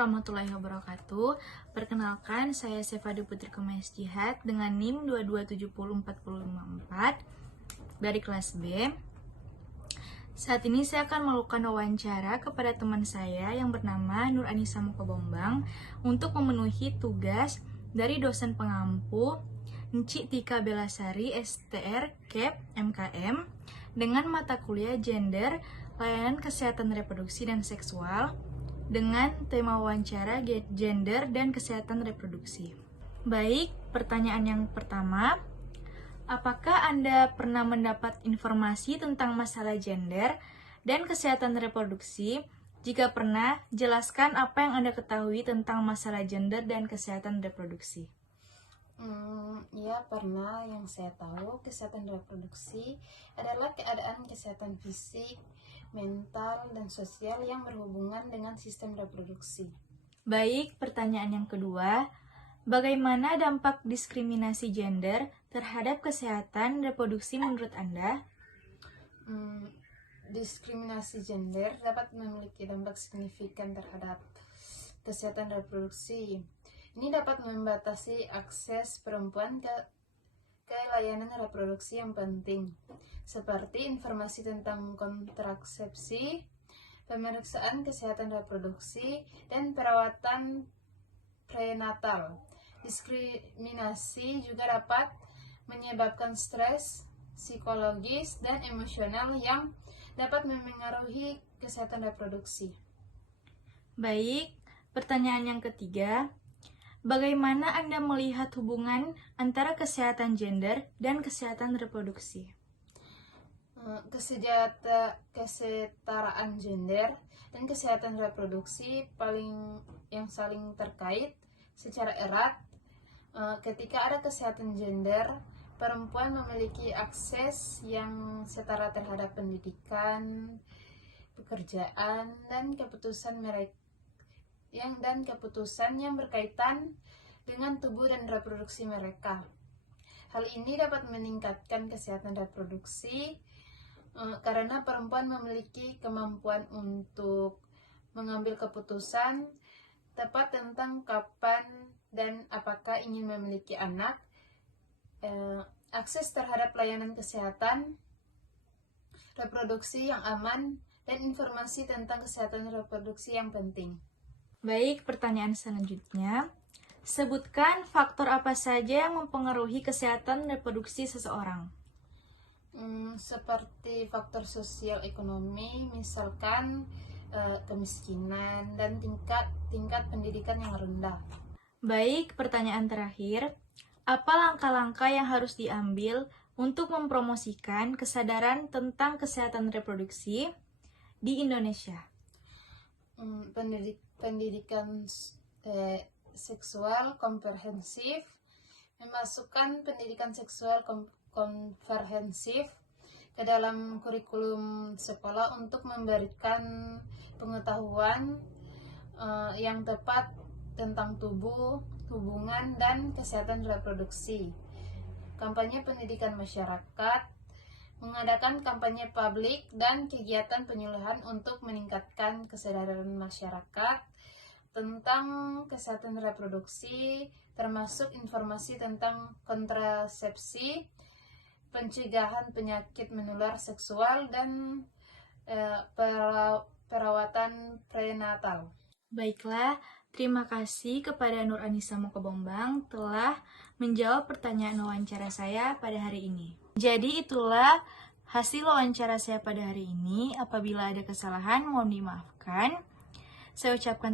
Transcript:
warahmatullahi wabarakatuh. Perkenalkan, saya Sefadi Putri Kemes Jihad dengan NIM 2270454 dari kelas B. Saat ini saya akan melakukan wawancara kepada teman saya yang bernama Nur Anissa Mukobombang untuk memenuhi tugas dari dosen pengampu Encik Tika Belasari STR KEP MKM dengan mata kuliah Gender, Layanan Kesehatan Reproduksi dan Seksual dengan tema wawancara gender dan kesehatan reproduksi. Baik, pertanyaan yang pertama, apakah Anda pernah mendapat informasi tentang masalah gender dan kesehatan reproduksi? Jika pernah, jelaskan apa yang Anda ketahui tentang masalah gender dan kesehatan reproduksi. Ya, pernah. Yang saya tahu, kesehatan reproduksi adalah keadaan kesehatan fisik, mental, dan sosial yang berhubungan dengan sistem reproduksi. Baik, pertanyaan yang kedua, bagaimana dampak diskriminasi gender terhadap kesehatan reproduksi menurut Anda? Diskriminasi gender dapat memiliki dampak signifikan terhadap kesehatan reproduksi. Ini dapat membatasi akses perempuan ke layanan reproduksi yang penting, seperti informasi tentang kontrasepsi, pemeriksaan kesehatan reproduksi, dan perawatan prenatal. Diskriminasi juga dapat menyebabkan stres psikologis dan emosional yang dapat memengaruhi kesehatan reproduksi. Baik, pertanyaan yang ketiga, bagaimana Anda melihat hubungan antara kesehatan gender dan kesehatan reproduksi? Kesetaraan gender dan kesehatan reproduksi yang saling terkait secara erat. Ketika ada kesehatan gender, perempuan memiliki akses yang setara terhadap pendidikan, pekerjaan, dan keputusan yang berkaitan dengan tubuh dan reproduksi mereka. Hal ini dapat meningkatkan kesehatan reproduksi karena perempuan memiliki kemampuan untuk mengambil keputusan tepat tentang kapan dan apakah ingin memiliki anak, akses terhadap layanan kesehatan reproduksi yang aman, dan informasi tentang kesehatan reproduksi yang penting. Baik, pertanyaan selanjutnya. Sebutkan faktor apa saja yang mempengaruhi kesehatan reproduksi seseorang. Seperti faktor sosial ekonomi, misalkan kemiskinan dan tingkat pendidikan yang rendah. Baik, pertanyaan terakhir. Apa langkah-langkah yang harus diambil untuk mempromosikan kesadaran tentang kesehatan reproduksi di Indonesia? Pendidikan seksual komprehensif, memasukkan pendidikan seksual komprehensif ke dalam kurikulum sekolah untuk memberikan pengetahuan yang tepat tentang tubuh, hubungan, dan kesehatan reproduksi. Kampanye pendidikan masyarakat, mengadakan kampanye publik dan kegiatan penyuluhan untuk meningkatkan kesadaran masyarakat tentang kesehatan reproduksi, termasuk informasi tentang kontrasepsi, pencegahan penyakit menular seksual, dan perawatan prenatal. Baiklah, terima kasih kepada Nur Anissa Mukobombang telah menjawab pertanyaan wawancara saya pada hari ini. Jadi itulah hasil wawancara saya pada hari ini. Apabila ada kesalahan, mohon dimaafkan. Saya ucapkan